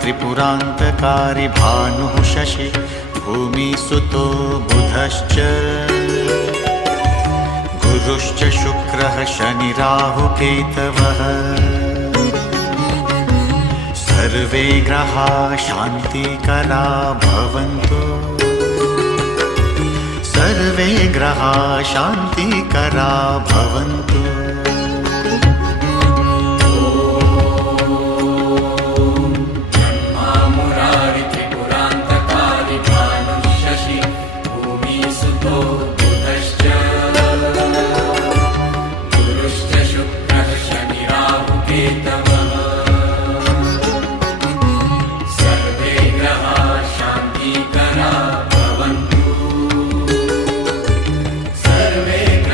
त्रिपुरान्तकारी भानुः शशि भूमिसुतो बुधश्च गुरुश्च शुक्रः शनिराहुकेतवः सर्वे ग्रहा शान्तिकरा भवन्तु सर्वे ग्रहा शान्तिकरा भवन्तु।